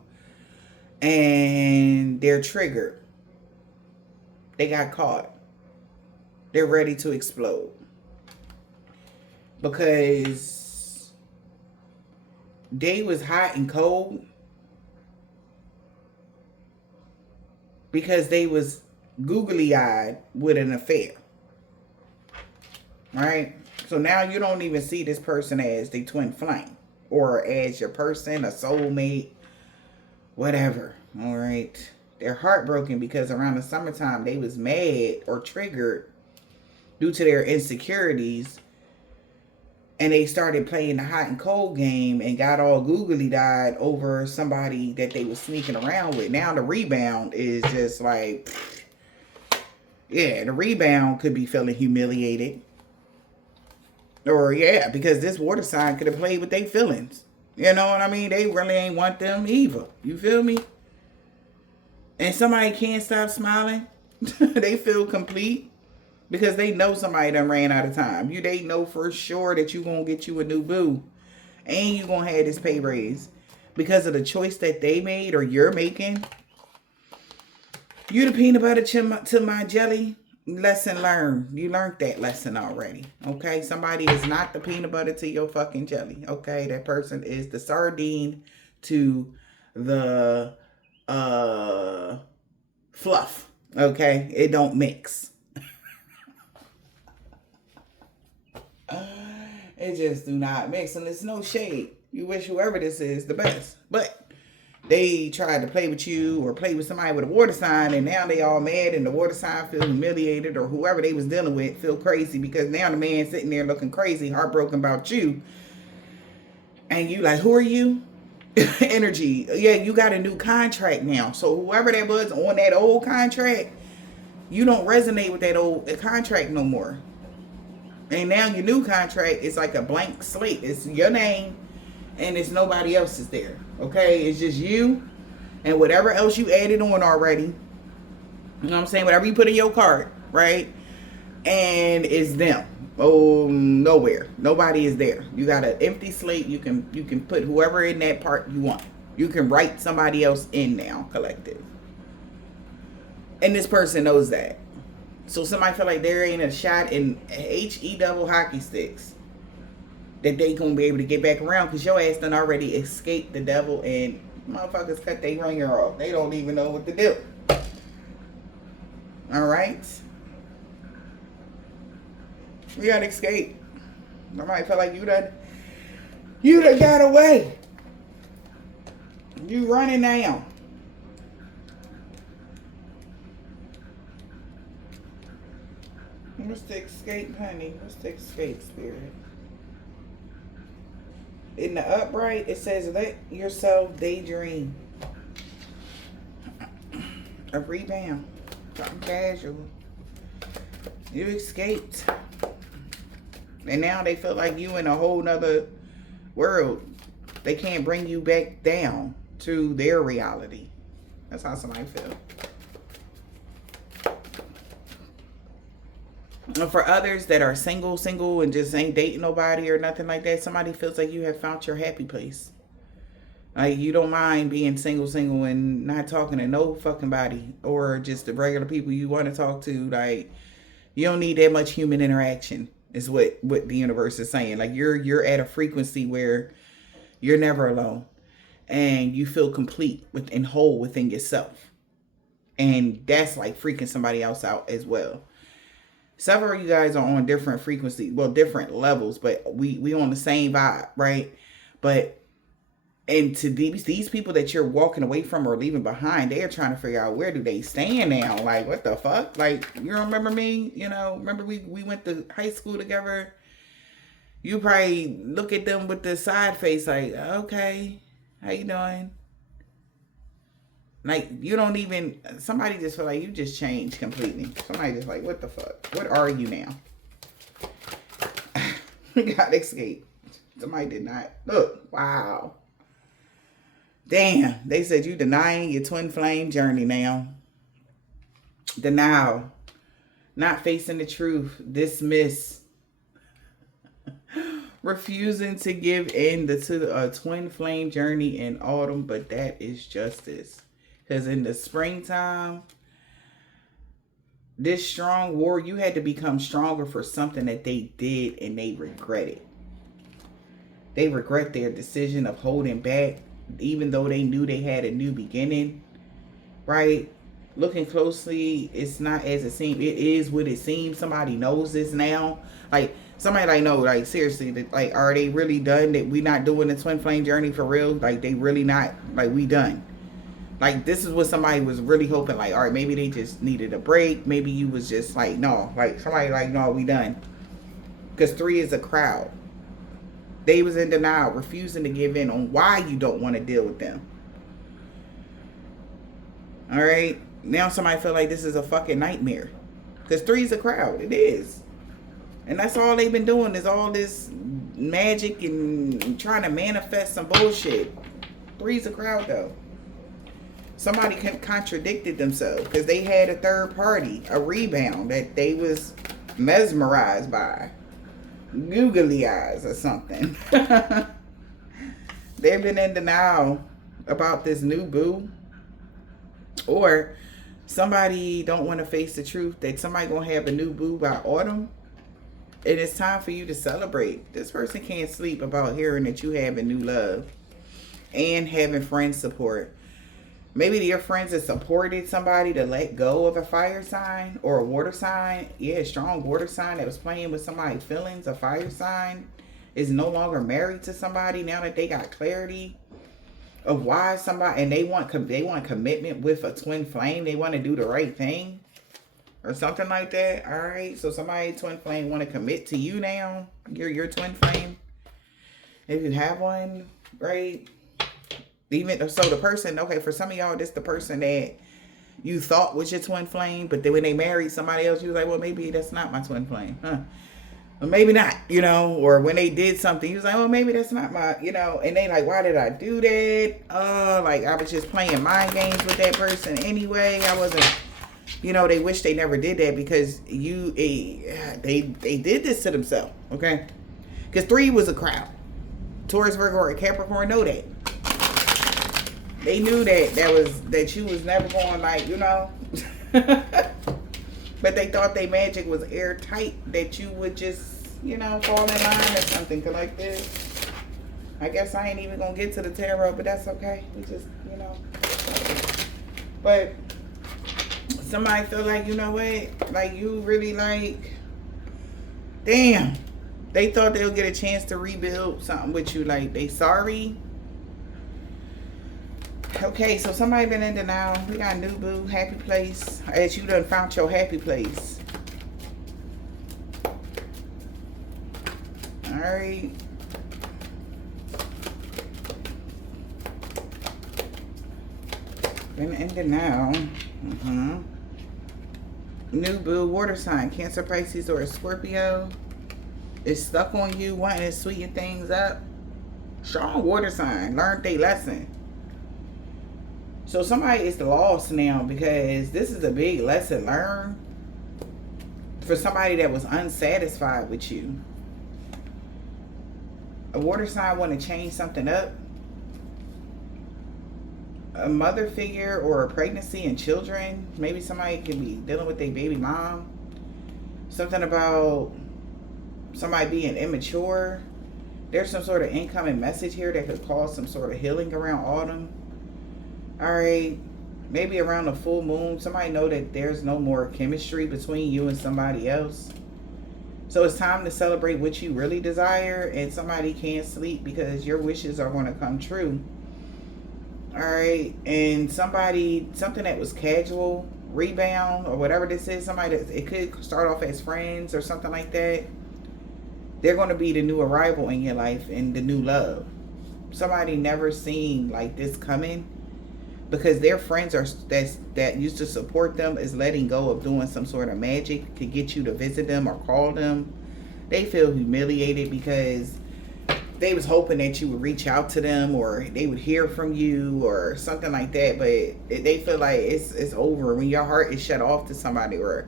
and they're triggered. They got caught. They're ready to explode because they was hot and cold because they was googly-eyed with an affair. All right. So now you don't even see this person as the twin flame or as your person, a soulmate, whatever. All right. They're heartbroken because around the summertime they was mad or triggered due to their insecurities. And they started playing the hot and cold game and got all googly-eyed over somebody that they was sneaking around with. Now the rebound is just like, yeah, the rebound could be feeling humiliated. Or, yeah, because this water sign could have played with their feelings. You know what I mean? They really ain't want them either. You feel me? And somebody can't stop smiling. They feel complete because they know somebody done ran out of time. They know for sure that you going to get you a new boo. And you going to have this pay raise. Because of the choice that they made or you're making. You the peanut butter to my jelly. Lesson learned. You learned that lesson already. Okay? Somebody is not the peanut butter to your fucking jelly. Okay? That person is the sardine to the fluff. Okay? It don't mix. It just do not mix. And there's no shade. You wish whoever this is the best. But they tried to play with you or play with somebody with a water sign, and now they all mad, and the water sign feel humiliated, or whoever they was dealing with feel crazy because now the man sitting there looking crazy, heartbroken about you. And you like, who are you? Energy. Yeah, you got a new contract now. So whoever that was on that old contract, you don't resonate with that old contract no more. And now your new contract is like a blank slate. It's your name and it's nobody else is there. Okay? It's just you and whatever else you added on already. You know what I'm saying? Whatever you put in your cart, right? And it's them. Oh, nowhere. Nobody is there. You got an empty slate. You can put whoever in that part you want. You can write somebody else in now, collective. And this person knows that. So somebody feel like there ain't a shot in HE double hockey sticks that they gonna be able to get back around because your ass done already escaped the devil and motherfuckers cut their ringer off. They don't even know what to do. Alright? You gotta escape. Somebody feel like you done got away. You running now. What's the escape, honey? What's the escape, spirit? In the upright, it says, let yourself daydream. A rebound. Something casual. You escaped. And now they feel like you in a whole nother world. They can't bring you back down to their reality. That's how somebody feel. And for others that are single and just ain't dating nobody or nothing like that, somebody feels like you have found your happy place. Like you don't mind being single and not talking to no fucking body or just the regular people you want to talk to. Like you don't need that much human interaction. Is what the universe is saying. Like you're at a frequency where you're never alone, and you feel complete and whole within yourself, and that's like freaking somebody else out as well. Several of you guys are on different frequencies, well, different levels, but we on the same vibe, right? But and to these people that you're walking away from or leaving behind, they're trying to figure out where do they stand now. Like, what the fuck? Like, you don't remember me? You know, remember we went to high school together? You probably look at them with the side face like, okay, how you doing? Like, you don't even, somebody just feel like you just changed completely. Somebody just like, what the fuck? What are you now? God escape. Somebody did not. Look, wow. Damn, they said you denying your twin flame journey now. Denial. Not facing the truth. Dismiss. Refusing to give in to a twin flame journey in autumn, but that is justice. Because in the springtime, this strong war, you had to become stronger for something that they did and they regret it. They regret their decision of holding back, even though they knew they had a new beginning, right? Looking closely, it's not as it seems. It is what it seems. Somebody knows this now. Like, somebody like, no, like, seriously, like, are they really done? That we not doing the twin flame journey for real? Like, they really not, like, we done. Like, this is what somebody was really hoping, like, all right, maybe they just needed a break. Maybe you was just like, no, like, somebody like, no, we done. Because 3 is a crowd. They was in denial, refusing to give in on why you don't want to deal with them. All right. Now somebody feel like this is a fucking nightmare. Because 3 is a crowd. It is. And that's all they've been doing is all this magic and trying to manifest some bullshit. 3 is a crowd though. Somebody contradicted themselves because they had a third party, a rebound that they was mesmerized by. Googly eyes or something. They've been in denial about this new boo, or somebody don't want to face the truth that somebody gonna have a new boo by autumn, and it's time for you to celebrate. This person can't sleep about hearing that you have a new love and having friend support. Maybe your friends have supported somebody to let go of a fire sign or a water sign. Yeah, a strong water sign that was playing with somebody's feelings. A fire sign is no longer married to somebody now that they got clarity of why somebody, and they want commitment with a twin flame. They want to do the right thing or something like that. All right, so somebody twin flame want to commit to you now. You're your twin flame, if you have one, right? Even so, the person, okay, for some of y'all, this the person that you thought was your twin flame, but then when they married somebody else, you was like, well, maybe that's not my twin flame, huh? Or maybe not, you know. Or when they did something, you was like, oh, maybe that's not my, you know. And they like, why did I do that? Like I was just playing mind games with that person anyway. I wasn't, you know. They wish they never did that because they did this to themselves, okay? Because 3 was a crowd. Taurus, Virgo, or Capricorn know that. They knew that you was never going, like, you know. But they thought they magic was airtight, that you would just, you know, fall in line or something like this. I guess I ain't even gonna get to the tarot, but that's okay. We just, you know. But somebody feel like, you know what, like you really like, damn, they thought they'll get a chance to rebuild something with you. Like they sorry. Okay, so somebody been in denial. We got a new boo, happy place. As you done found your happy place. Alright. Been in denial. New boo, water sign, Cancer, Pisces, or a Scorpio. Is stuck on you, wanting to sweeten things up. Strong water sign, learned their lesson. So somebody is lost now because this is a big lesson learned For somebody that was unsatisfied with you. A water sign want to change something up. A mother figure or a pregnancy and children. Maybe somebody could be dealing with their baby mom. Something about somebody being immature. There's some sort of incoming message here that could cause some sort of healing around autumn. All right. Maybe around the full moon, somebody know that there's no more chemistry between you and somebody else. So it's time to celebrate what you really desire, and somebody can't sleep because your wishes are going to come true. All right. And something that was casual, rebound or whatever this is, somebody that it could start off as friends or something like that. They're going to be the new arrival in your life and the new love. Somebody never seen like this coming, because their friends that used to support them is letting go of doing some sort of magic to get you to visit them or call them. They feel humiliated because they was hoping that you would reach out to them or they would hear from you or something like that, but they feel like it's over when your heart is shut off to somebody, or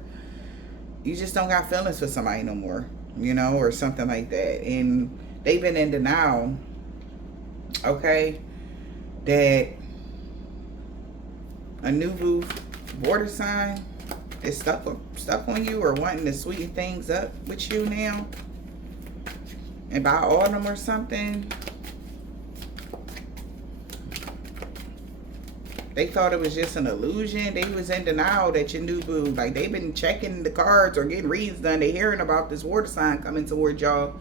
you just don't got feelings for somebody no more, or something like that. And they've been in denial, okay, that a new water sign is stuck on you or wanting to sweeten things up with you now. And by autumn or something, they thought it was just an illusion. They was in denial that your new boo, like they've been checking the cards or getting reads done. They hearing about this water sign coming towards y'all.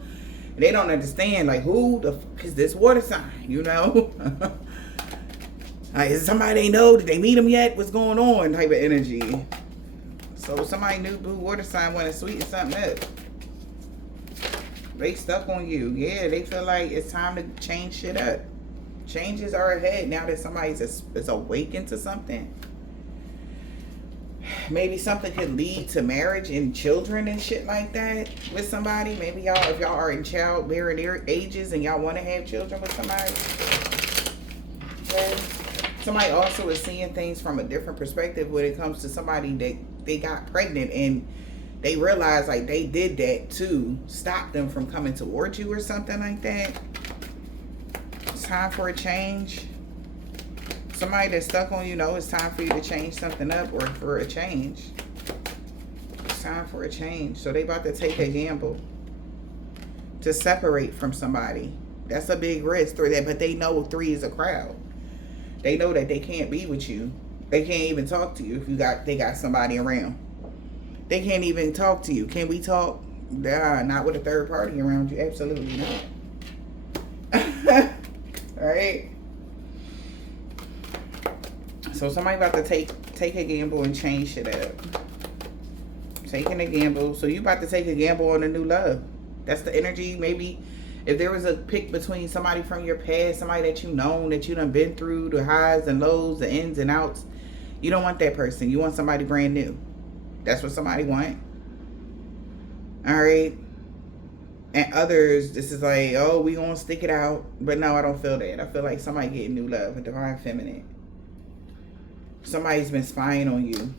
And they don't understand, like, who the fuck is this water sign, Like, is somebody they know? Did they meet them yet? What's going on? Type of energy. So somebody new boo water sign want to sweeten something up. They stuck on you. Yeah, they feel like it's time to change shit up. Changes are ahead now that somebody's is awakened to something. Maybe something could lead to marriage and children and shit like that with somebody. Maybe if y'all are in childbearing ages and y'all want to have children with somebody. Okay. Somebody also is seeing things from a different perspective when it comes to somebody that they got pregnant and they realize like they did that to stop them from coming towards you or something like that. It's time for a change. Somebody that's stuck on you, it's time for you to change something up or for a change. It's time for a change. So they about to take a gamble to separate from somebody. That's a big risk for that, but they know 3 is a crowd. They know that they can't be with you. They can't even talk to you if they got somebody around. They can't even talk to you. Can we talk? Nah, not with a third party around you. Absolutely not. Alright? So somebody about to take a gamble and change shit up. Taking a gamble. So you about to take a gamble on a new love. That's the energy. Maybe if there was a pick between somebody from your past, somebody that you known, that you done been through, the highs and lows, the ins and outs, you don't want that person. You want somebody brand new. That's what somebody want. All right. And others, this is like, oh, we gonna stick it out. But no, I don't feel that. I feel like somebody getting new love, a divine feminine. Somebody's been spying on you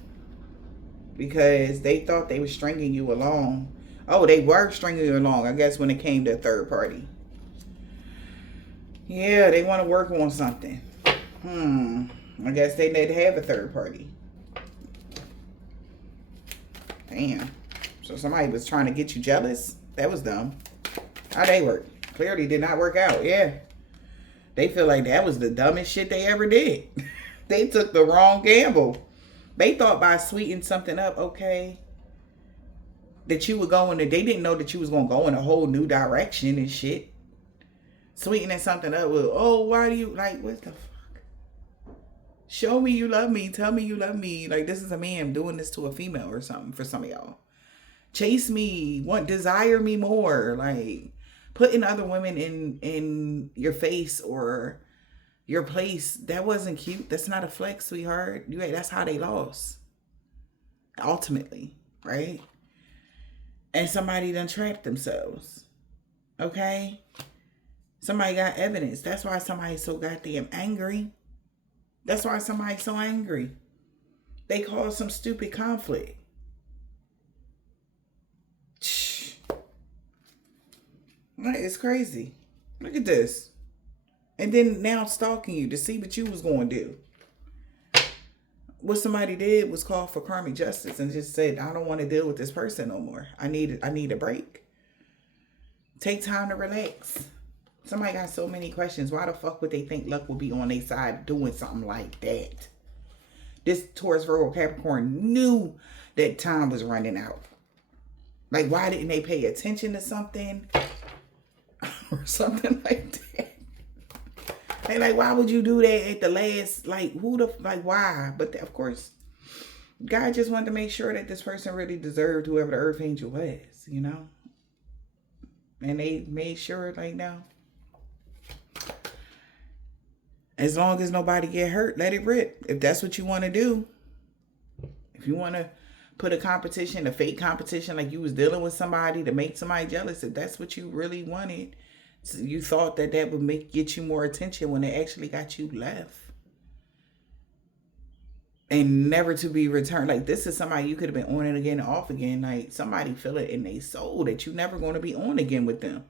because they thought they were stringing you along. Oh, they were stringing you along, I guess, when it came to a third party. Yeah, they want to work on something. I guess they need to have a third party. Damn. So somebody was trying to get you jealous? That was dumb. How'd they work? Clearly did not work out. Yeah. They feel like that was the dumbest shit they ever did. They took the wrong gamble. They thought by sweetening something up, okay, that you would go in they didn't know that you was going to go in a whole new direction and shit. Sweetening something up with, oh, why do you, like, what the fuck? Show me you love me. Tell me you love me. Like, this is a man doing this to a female or something for some of y'all. Chase me. Desire me more. Like, putting other women in your face or your place. That wasn't cute. That's not a flex, sweetheart. That's how they lost. Ultimately. Right? And somebody done trapped themselves. Okay? Somebody got evidence. That's why somebody's so goddamn angry. That's why somebody's so angry. They caused some stupid conflict. Like, it's crazy. Look at this. And then now stalking you to see what you was going to do. What somebody did was call for karmic justice and just said, I don't want to deal with this person no more. I need a break. Take time to relax. Somebody got so many questions. Why the fuck would they think luck would be on their side doing something like that? This Taurus, Virgo, Capricorn knew that time was running out. Like, why didn't they pay attention to something? Or something like that. They like, why would you do that at the last, like, why? But of course, God just wanted to make sure that this person really deserved whoever the earth angel was, you know? And they made sure, like, no. As long as nobody get hurt, let it rip. If that's what you want to do. If you want to put a competition, a fake competition, like you was dealing with somebody to make somebody jealous, if that's what you really wanted, so you thought that would get you more attention when they actually got you left. And never to be returned. Like, this is somebody you could have been on and again and off again. Like, somebody feel it in their soul that you never going to be on again with them.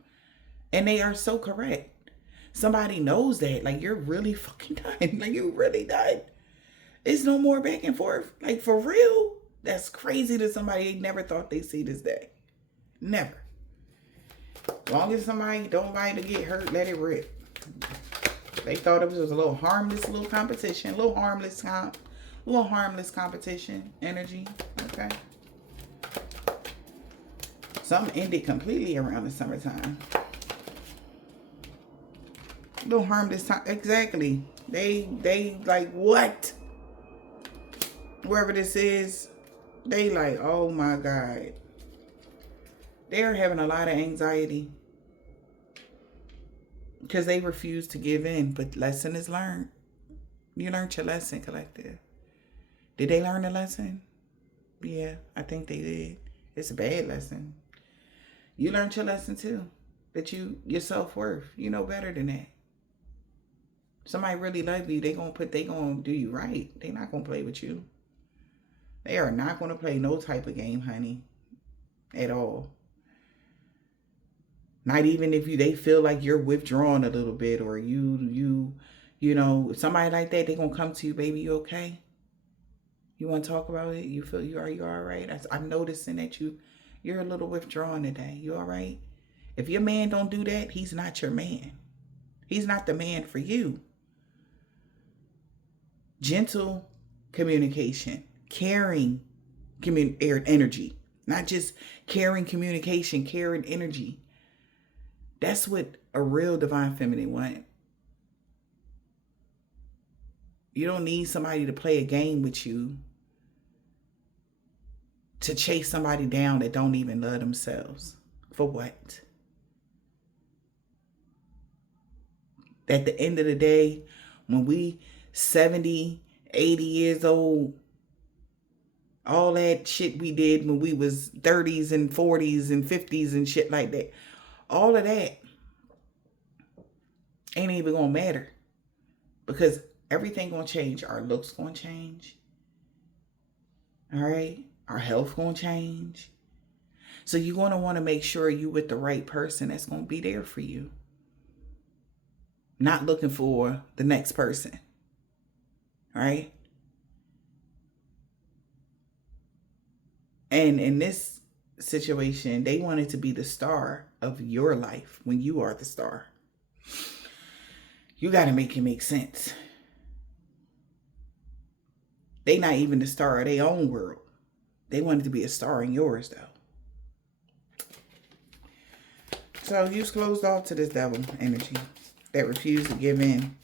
And they are so correct. Somebody knows that. Like, you're really fucking done. Like, you're really done. It's no more back and forth. Like, for real. That's crazy to somebody they never thought they'd see this day. Never. As long as somebody don't like to get hurt, let it rip. They thought it was a little harmless little competition. A little harmless competition energy. Okay. Something ended completely around the summertime. Little harmless time. Exactly. They like, what? Wherever this is, they like, oh my God. They're having a lot of anxiety because they refuse to give in. But lesson is learned. You learned your lesson, collective. Did they learn the lesson? Yeah, I think they did. It's a bad lesson. You learned your lesson too. That your self-worth. You know better than that. Somebody really love you, they gonna do you right. They not gonna play with you. They are not gonna play no type of game, honey. At all. Not even if they feel like you're withdrawn a little bit, or you know, somebody like that, they gonna come to you, baby, you okay? You want to talk about it? You feel you all right? I'm noticing that you're a little withdrawn today. You all right? If your man don't do that, he's not your man. He's not the man for you. Gentle communication, caring energy, not just caring communication, caring energy. That's what a real divine feminine wants. You don't need somebody to play a game with you, to chase somebody down that don't even love themselves. For what? At the end of the day, when we 70, 80 years old, all that shit we did when we was 30s and 40s and 50s and shit like that, all of that ain't even gonna matter, because everything gonna change. Our looks gonna change. All right? Our health gonna change. So you're gonna want to make sure you with the right person that's gonna be there for you. Not looking for the next person. All right? And in this situation, they wanted to be the star of your life when you are the star. You got to make it make sense. They not even the star of their own world. They wanted to be a star in yours, though. So you was closed off to this devil energy that refused to give in.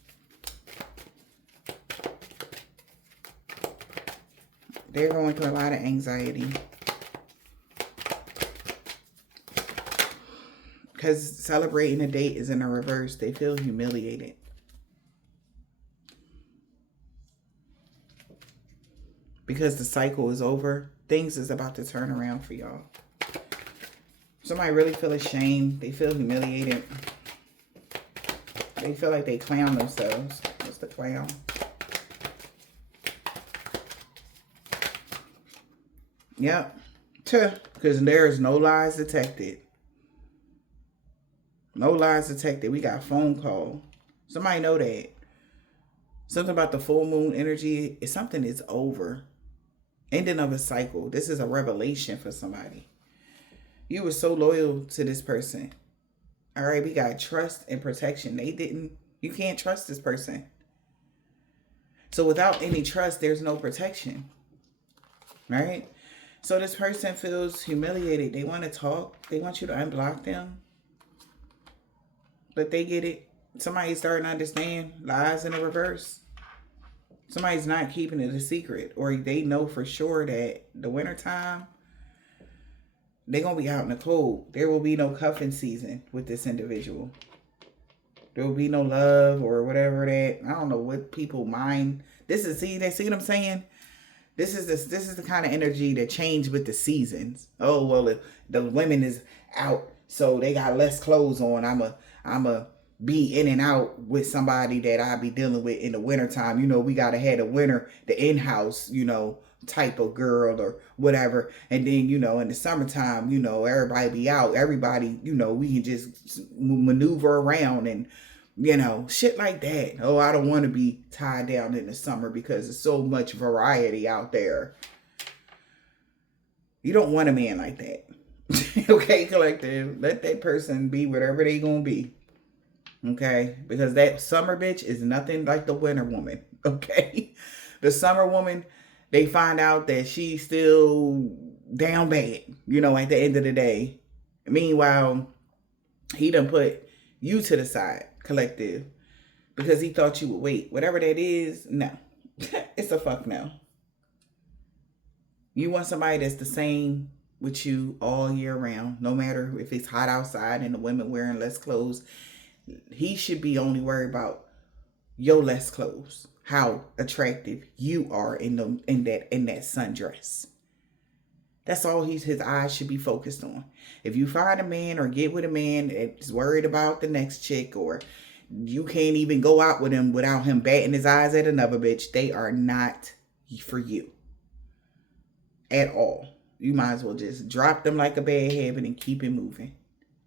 They're going through a lot of anxiety. Because celebrating a date is in a reverse. They feel humiliated. Because the cycle is over. Things is about to turn around for y'all. Somebody really feel ashamed. They feel humiliated. They feel like they clown themselves. What's the clown? Yep. Because there's no lies detected. No lies detected. We got phone call. Somebody know that. Something about the full moon energy is something that's over. Ending of a cycle. This is a revelation for somebody. You were so loyal to this person. All right, we got trust and protection. You can't trust this person. So without any trust, there's no protection. Right? So this person feels humiliated. They want to talk. They want you to unblock them. But they get it. Somebody's starting to understand lies in the reverse. Somebody's not keeping it a secret. Or they know for sure that the wintertime, they're going to be out in the cold. There will be no cuffing season with this individual. There will be no love or whatever that. I don't know what people mind. See what I'm saying? This is the kind of energy that changed with the seasons. Oh, well, the women is out, so they got less clothes on. I'm a be in and out with somebody that I be dealing with in the wintertime. You know, we got to have the in-house, type of girl or whatever. And then, in the summertime, everybody be out. Everybody, we can just maneuver around and, shit like that. Oh, I don't want to be tied down in the summer because there's so much variety out there. You don't want a man like that. Okay, collective. Let that person be whatever they gonna be. Okay? Because that summer bitch is nothing like the winter woman. Okay? The summer woman, they find out that she's still down bad, at the end of the day. Meanwhile, he done put you to the side, collective, because he thought you would wait. Whatever that is, no. It's a fuck no. You want somebody that's the same with you all year round, no matter if it's hot outside and the women wearing less clothes. He should be only worried about your less clothes, how attractive you are in that sundress. That's all his eyes should be focused on. If you find a man or get with a man that's worried about the next chick, or you can't even go out with him without him batting his eyes at another bitch, they are not for you at all. You might as well just drop them like a bad habit and keep it moving.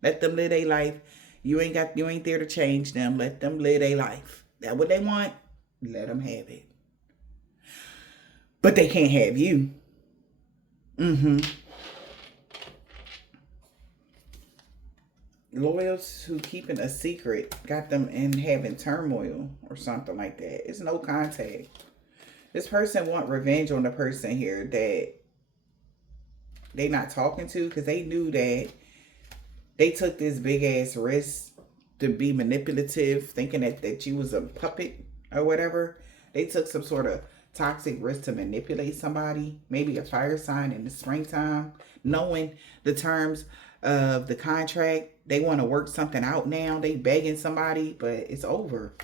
Let them live their life. You ain't there to change them. Let them live their life. That's what they want. Let them have it. But they can't have you. Loyals who keeping a secret got them in having turmoil or something like that. It's no contact. This person want revenge on the person here that they not talking to, because they knew that they took this big ass risk to be manipulative, thinking that you was a puppet or whatever. They took some sort of toxic risk to manipulate somebody, maybe a fire sign in the springtime, knowing the terms of the contract. They want to work something out now. They begging somebody, but it's over.